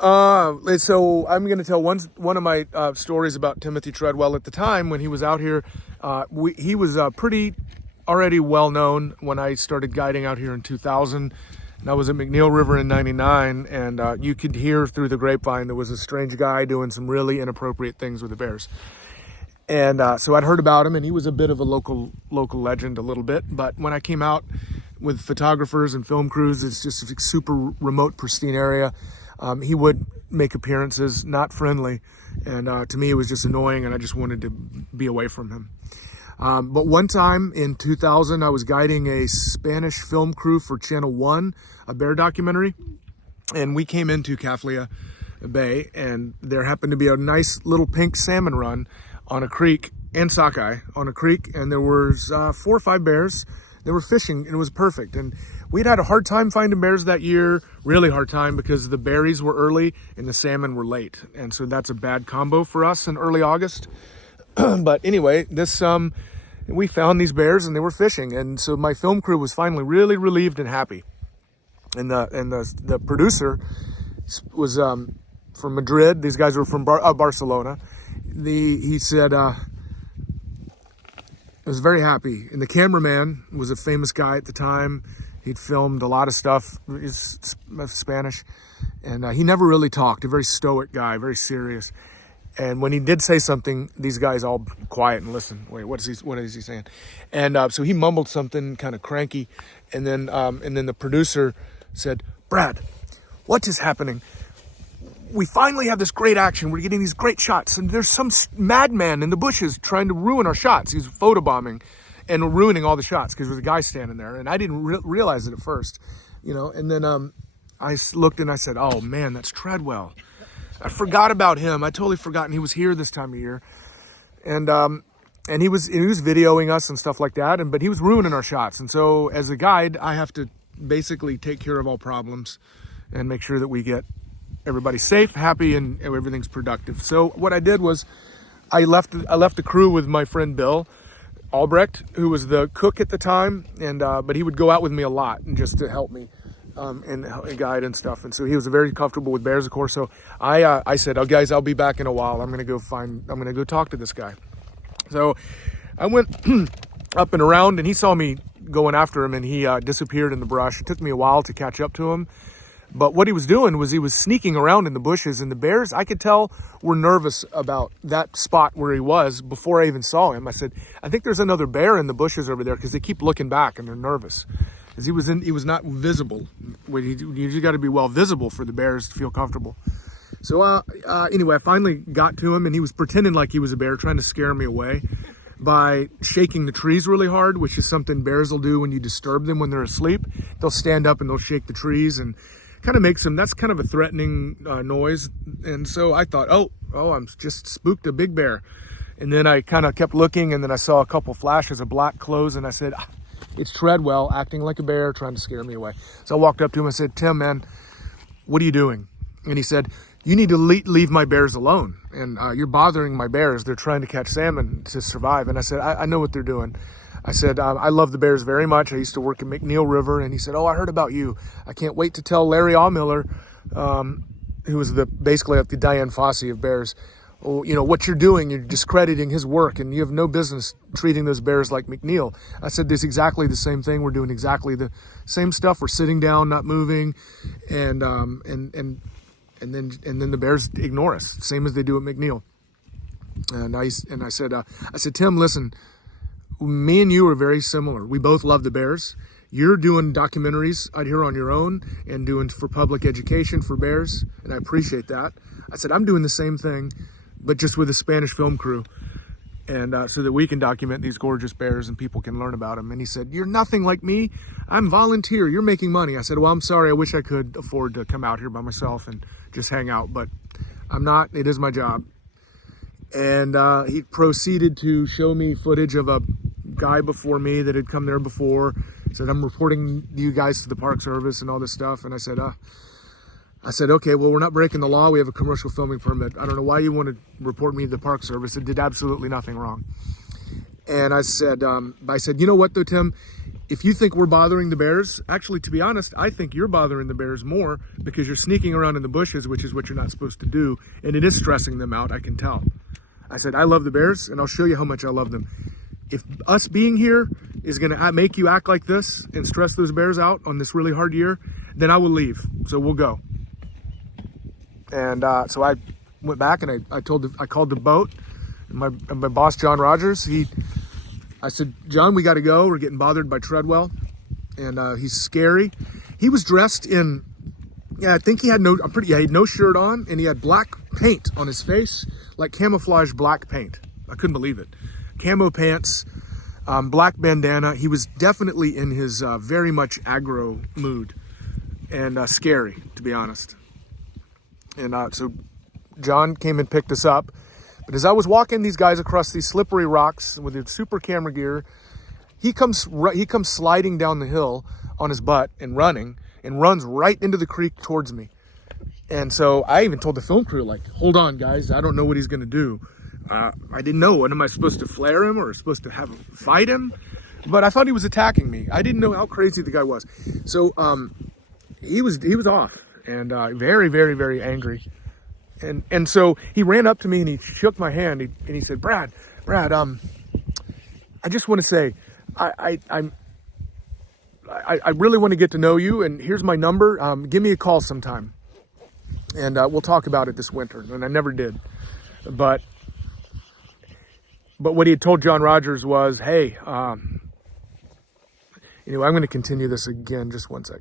So I'm going to tell one of my stories about Timothy Treadwell. At the time when he was out here, he was pretty already well known when I started guiding out here in 2000. And I was at McNeil River in '99, and you could hear through the grapevine there was a strange guy doing some really inappropriate things with the bears. And so I'd heard about him, and he was a bit of a local legend a little bit. But when I came out with photographers and film crews, it's just a super remote, pristine area. He would make appearances, not friendly, and to me it was just annoying, and I just wanted to be away from him. But one time in 2000, I was guiding a Spanish film crew for Channel 1, a bear documentary, and we came into Kaflia Bay, and there happened to be a nice little pink salmon run on a creek, and sockeye on a creek, and there was 4 or 5 bears. They were fishing, and it was perfect. And we'd had a hard time finding bears that year, really hard time, because the berries were early and the salmon were late. And so that's a bad combo for us in early August. But anyway, we found these bears and they were fishing. And so my film crew was finally really relieved and happy. And the producer was from Madrid. These guys were from Barcelona. He said, I was very happy. And the cameraman was a famous guy at the time. He'd filmed a lot of stuff. He's Spanish. And he never really talked. A very stoic guy, very serious. And when he did say something, these guys all quiet and listen. Wait, what is he saying? And so he mumbled something kind of cranky. And then the producer said, "Brad, what is happening? We finally have this great action. We're getting these great shots, and there's some madman in the bushes trying to ruin our shots. He's photobombing and ruining all the shots because there's a guy standing there." And I didn't realize it at first, And then I looked and I said, "Oh man, that's Treadwell. I forgot about him. I totally forgotten he was here this time of year." And he was videoing us and stuff like that. But he was ruining our shots. And so as a guide, I have to basically take care of all problems and make sure that we get everybody's safe, happy, and everything's productive. So what I did was I left the crew with my friend Bill Albrecht, who was the cook at the time, and but he would go out with me a lot and just to help me and guide and stuff. And so he was very comfortable with bears, of course. So I said, "Oh guys, I'll be back in a while. I'm gonna go talk to this guy." So I went up and around, and he saw me going after him, and he disappeared in the brush. It took me a while to catch up to him. But what he was doing was he was sneaking around in the bushes, and the bears, I could tell, were nervous about that spot where he was before I even saw him. I said, "I think there's another bear in the bushes over there," because they keep looking back and they're nervous. Because he was not visible. You got to be well visible for the bears to feel comfortable. So anyway, I finally got to him, and he was pretending like he was a bear, trying to scare me away by shaking the trees really hard, which is something bears will do when you disturb them when they're asleep. They'll stand up and they'll shake the trees and kind of makes them, that's kind of a threatening noise. And so I thought, oh, I'm just spooked a big bear. And then I kind of kept looking, and then I saw a couple flashes of black clothes, and I said, "It's Treadwell acting like a bear, trying to scare me away." So I walked up to him and said, "Tim, man, what are you doing?" And he said, "You need to leave my bears alone. And you're bothering my bears. They're trying to catch salmon to survive." And I said, I know what they're doing. I said, "I love the bears very much. I used to work at McNeil River." And he said, "Oh, I heard about you. I can't wait to tell Larry Allmiller," who was basically like the Diane Fossey of bears, "Oh, what you're doing, you're discrediting his work, and you have no business treating those bears like McNeil." I said, "There's exactly the same thing. We're doing exactly the same stuff. We're sitting down, not moving, and then the bears ignore us, same as they do at McNeil." And I said, "Tim, listen, me and you are very similar. We both love the bears. You're doing documentaries out here on your own and doing for public education for bears, and I appreciate that." I said, "I'm doing the same thing, but just with a Spanish film crew, and so that we can document these gorgeous bears and people can learn about them." And he said, "You're nothing like me. I'm volunteer. You're making money." I said, "Well, I'm sorry. I wish I could afford to come out here by myself and just hang out, but I'm not. It is my job." And he proceeded to show me footage of a guy before me that had come there before. He said, "I'm reporting you guys to the Park Service and all this stuff." And I said, "Okay, well, we're not breaking the law. We have a commercial filming permit. I don't know why you want to report me to the Park Service. It did absolutely nothing wrong." And I said, "You know what though, Tim? if you think we're bothering the bears, actually, to be honest, I think you're bothering the bears more because you're sneaking around in the bushes, which is what you're not supposed to do. And it is stressing them out, I can tell. I said, I love the bears, and I'll show you how much I love them. If us being here is going to make you act like this and stress those bears out on this really hard year, then I will leave. So we'll go. And so I went back and I called the boat. And my boss, John Rogers, I said, John, we got to go. We're getting bothered by Treadwell, and he's scary. He was dressed in, I think he had he had no shirt on, and he had black paint on his face, like camouflage black paint. I couldn't believe it. Camo pants, black bandana. He was definitely in his very much aggro mood, and scary, to be honest. And so John came and picked us up. But as I was walking these guys across these slippery rocks with his super camera gear, he comes sliding down the hill on his butt and runs right into the creek towards me. And so I even told the film crew, like, hold on, guys, I don't know what he's going to do. I didn't know. What am I supposed to flare him or supposed to fight him? But I thought he was attacking me. I didn't know how crazy the guy was. So he was off and very, very, very angry. And so he ran up to me and he shook my hand and he said, Brad, I just want to say, I really want to get to know you, and here's my number. Give me a call sometime, and we'll talk about it this winter. And I never did, but what he had told John Rogers was, hey, I'm going to continue this again. Just one sec.